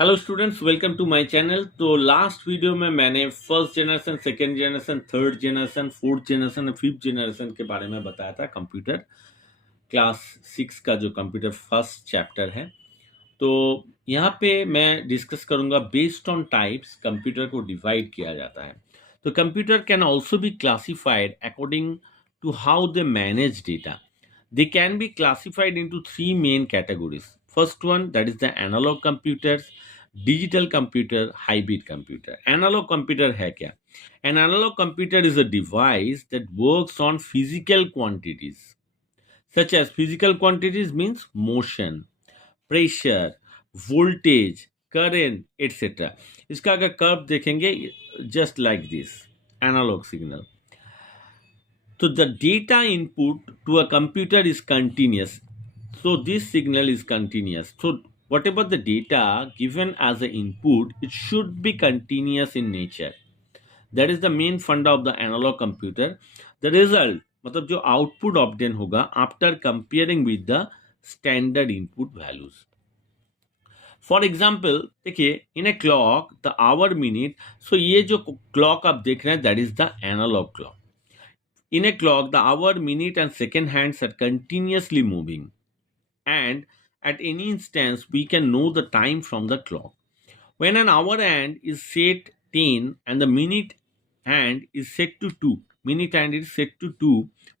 Hello students, welcome to my channel. तो last video में मैंने first generation, second generation, third generation, fourth generation और fifth generation के बारे में बताया था। कंप्यूटर क्लास 6 का जो कंप्यूटर फर्स्ट चैप्टर है, तो यहाँ पे मैं डिस्कस करूंगा बेस्ड ऑन टाइप्स कंप्यूटर को डिवाइड किया जाता है। तो computer can also be classified according to how they manage data. They can be classified into three main categories. First one, that is the analog computers, digital computer, hybrid computer. Analog computer है क्या? An analog computer is a device that works on physical quantities. Such as physical quantities means motion, pressure, voltage, current, etc. इसका अगर curve देखेंगे, just like this, analog signal. So the data input to a computer is continuous. So this signal is continuous. So whatever the data given as an input, it should be continuous in nature. That is the main funda of the analog computer. The result, मतलब जो output obtained होगा after comparing with the standard input values. For example देखिए, in a clock the hour minute, so ये जो क्लॉक आप देख रहे हैं that is the analogue clock. In a clock, the hour, minute, and second hands are continuously moving, and at any instance, we can know the time from the clock. When an hour hand is set 10 and the minute hand is set to 2, minute hand is set to 2,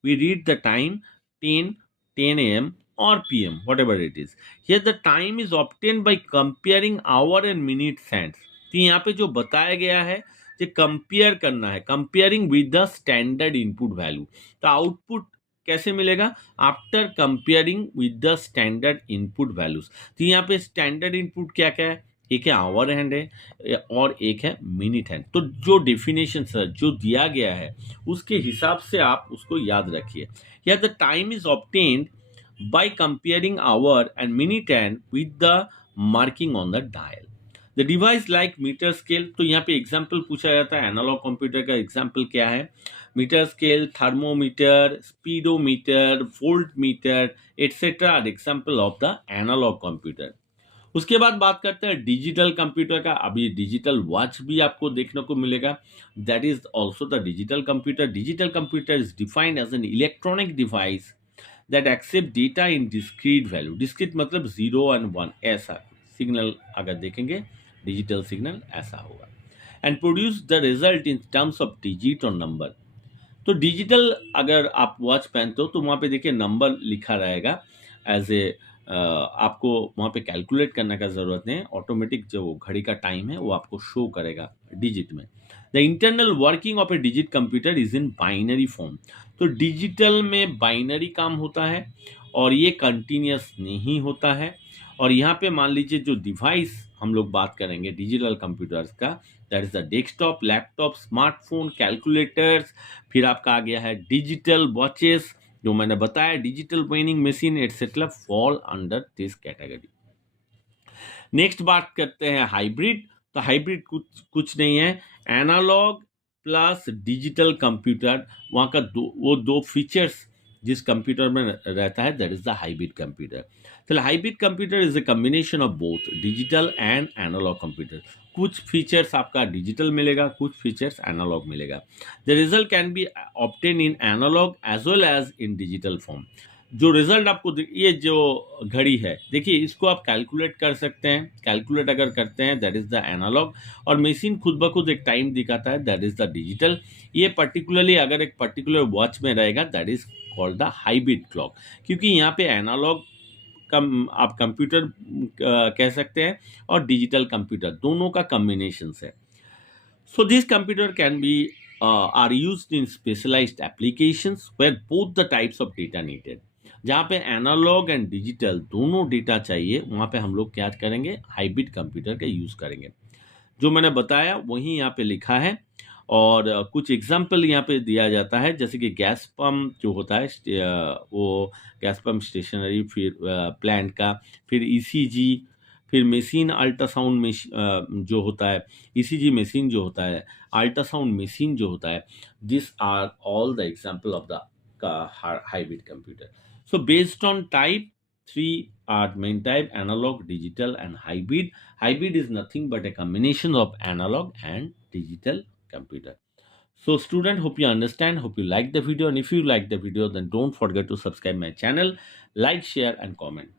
we read the time 10, 10 a.m. or p.m., whatever it is. Here, the time is obtained by comparing hour and minute hands. तो यहाँ पे जो बताया गया है कि compare करना है, comparing with the standard input value. तो आउटपुट कैसे मिलेगा? After comparing with the standard input values. तो यहाँ पे स्टैंडर्ड इनपुट क्या क्या है? एक है आवर हैंड है और एक है मिनट हैंड. तो जो डेफिनेशन जो दिया गया है उसके हिसाब से आप उसको याद रखिए. या the time is obtained by comparing hour and minute hand with the marking on the dial. The device like meter scale. तो यहाँ पे एग्जाम्पल पूछा जाता है. एनालॉग कंप्यूटर का एग्जाम्पल क्या है? Meter scale, thermometer, speedometer, volt meter etcetera are example of the analog computer. उसके बाद बात करते हैं डिजिटल कंप्यूटर का. अभी डिजिटल वॉच भी आपको देखने को मिलेगा. That is also the digital computer. Digital computer is defined as an electronic device that accept data in discrete value. Discrete मतलब 0 and 1, ऐसा सिग्नल अगर देखेंगे डिजिटल सिग्नल ऐसा होगा. And produce the result in terms of digit और number. तो digital अगर आप वॉच पहनते हो तो वहाँ पे देखिए नंबर लिखा रहेगा एज ए. आपको वहाँ पे कैलकुलेट करने का ज़रूरत नहीं है. ऑटोमेटिक जो घड़ी का टाइम है वो आपको शो करेगा डिजिट में. The internal working of A digit computer is in binary form. तो डिजिटल में बाइनरी काम होता है और ये कंटिन्यूस नहीं होता है. और यहाँ पे मान लीजिए जो डिवाइस हम लोग बात करेंगे डिजिटल कंप्यूटर्स का, that is the desktop, laptop, smartphone, calculators. फिर आपका आ गया है डिजिटल वॉचेस, जो मैंने बताया, digital वेनिंग machine etcetera fall under this category. Next बात करते हैं हाइब्रिड. तो हाइब्रिड कुछ नहीं है, एनालॉग प्लस डिजिटल कंप्यूटर. वहाँ का वो दो फीचर्स जिस कंप्यूटर में रहता है that is the hybrid computer. तो hybrid computer is a combination of both digital and analogue computer. कुछ फीचर्स आपका डिजिटल मिलेगा, कुछ फीचर्स एनालॉग मिलेगा. The result can be obtain in analogue as well as in digital form. जो result आपको ये जो घड़ी है देखिए, इसको आप कैलकुलेट कर सकते हैं. कैलकुलेट अगर करते हैं दैट इज द एनालॉग, और मशीन खुद ब खुद एक टाइम दिखाता है दैट इज द डिजिटल. ये पर्टिकुलरली अगर एक पर्टिकुलर वॉच में रहेगा that is called the hybrid clock, क्योंकि यहाँ पे एनालॉग कम आप कंप्यूटर कह सकते हैं और डिजिटल कंप्यूटर दोनों का कॉम्बिनेशन है. So these computer can be are used in specialized applications where both the types of data needed. जहाँ पे एनालॉग एंड डिजिटल दोनों डेटा चाहिए वहाँ पे हम लोग क्या करेंगे? हाइब्रिड कंप्यूटर का यूज़ करेंगे. जो मैंने बताया वही यहाँ पे लिखा है. और कुछ एग्जाम्पल यहाँ पे दिया जाता है, जैसे कि गैस पंप जो होता है वो गैस पंप स्टेशनरी, फिर प्लांट का, फिर ईसीजी, फिर मशीन अल्ट्रासाउंड जो होता है, ईसीजी मशीन जो होता है, अल्ट्रासाउंड मशीन जो होता है. This are all the example of the hybrid computer. So based on type, three are main type: analog, digital, and hybrid. Hybrid is nothing but a combination of analog and digital computer. So student, hope you understand, hope you like the video, and if you like the video, then don't forget to subscribe my channel, like, share, and comment.